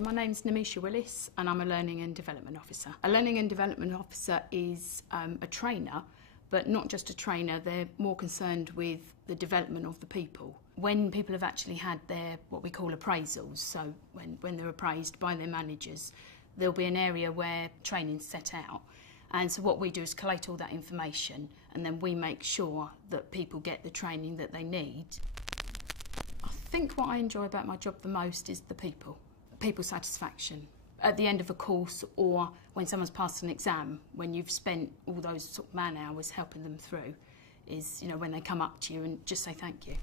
My name's Nemesia and I'm a Learning and Development Officer. A Learning and Development Officer is a trainer, but not just a trainer, they're more concerned with the development of the people. When people have actually had their, what we call appraisals, so when they're appraised by their managers, there'll be an area where training's set out. And so what we do is collate all that information and then we make sure that people get the training that they need. I think what I enjoy about my job the most is the people satisfaction. At the end of a course or when someone's passed an exam, when you've spent all those sort of man hours helping them through, is, you know, when they come up to you and just say thank you.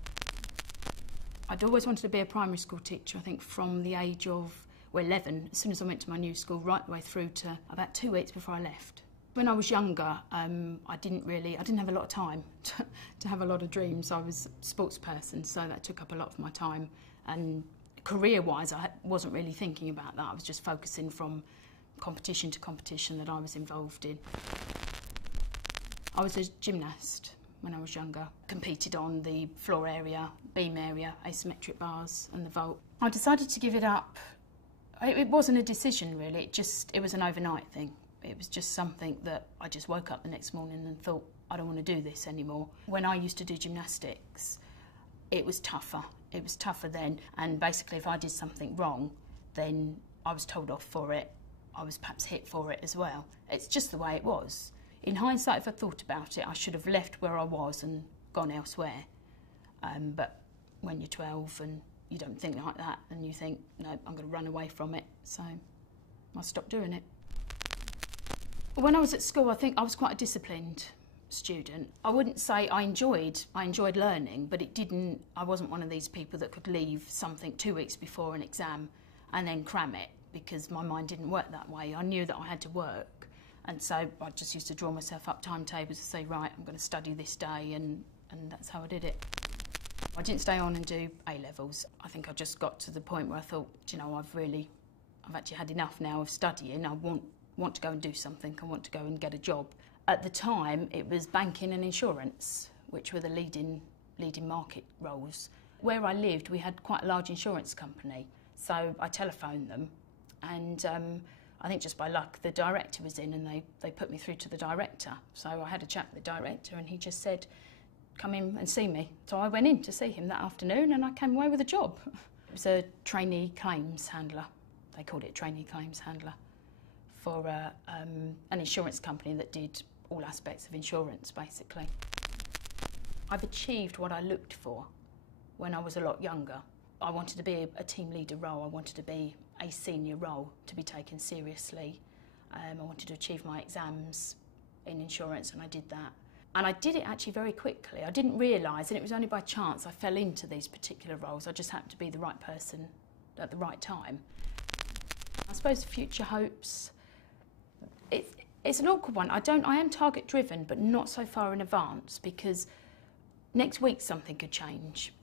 I'd always wanted to be a primary school teacher, I think from the age of 11, as soon as I went to my new school, right the way through to about 2 weeks before I left. When I was younger, I didn't have a lot of time to have a lot of dreams. I was a sports person, so that took up a lot of my time. And career-wise, I wasn't really thinking about that. I was just focusing from competition to competition that I was involved in. I was a gymnast when I was younger. Competed on the floor area, beam area, asymmetric bars and the vault. I decided to give it up. It wasn't a decision really, it was an overnight thing. It was just something that I just woke up the next morning and thought, I don't want to do this anymore. When I used to do gymnastics, it was tougher. It was tougher then, and basically if I did something wrong, then I was told off for it. I was perhaps hit for it as well. It's just the way it was. In hindsight, if I thought about it, I should have left where I was and gone elsewhere. But when you're 12 and you don't think like that, and you think, no, I'm going to run away from it, so I stopped doing it. When I was at school, I think I was quite a disciplined student. I wouldn't say I enjoyed learning, but I wasn't one of these people that could leave something 2 weeks before an exam and then cram it, because my mind didn't work that way. I knew that I had to work, and so I just used to draw myself up timetables to say, right, I'm going to study this day, and that's how I did it. I didn't stay on and do A-levels. I think I just got to the point where I thought, you know, I've actually had enough now of studying. I want to go and do something. I want to go and get a job. At the time, it was banking and insurance, which were the leading market roles. Where I lived, we had quite a large insurance company, so I telephoned them, and I think just by luck, the director was in, and they put me through to the director. So I had a chat with the director, and he just said, come in and see me. So I went in to see him that afternoon, and I came away with a job. It was a trainee claims handler. They called it trainee claims handler, for an insurance company that did all aspects of insurance, basically. I've achieved what I looked for when I was a lot younger. I wanted to be a team leader role, I wanted to be a senior role, to be taken seriously. I wanted to achieve my exams in insurance, and I did that. And I did it actually very quickly. I didn't realise, and it was only by chance I fell into these particular roles. I just happened to be the right person at the right time. I suppose future hopes, it's an awkward one. I am target driven, but not so far in advance, because next week something could change,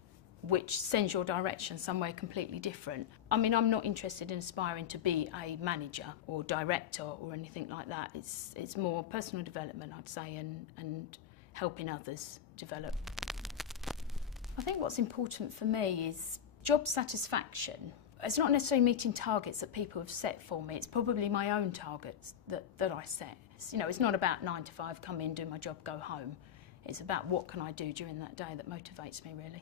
which sends your direction somewhere completely different. I mean, I'm not interested in aspiring to be a manager or director or anything like that. It's more personal development, I'd say, and helping others develop. I think what's important for me is job satisfaction. It's not necessarily meeting targets that people have set for me. It's probably my own targets that I set. You know, it's not about 9 to 5, come in, do my job, go home. It's about what can I do during that day that motivates me, really.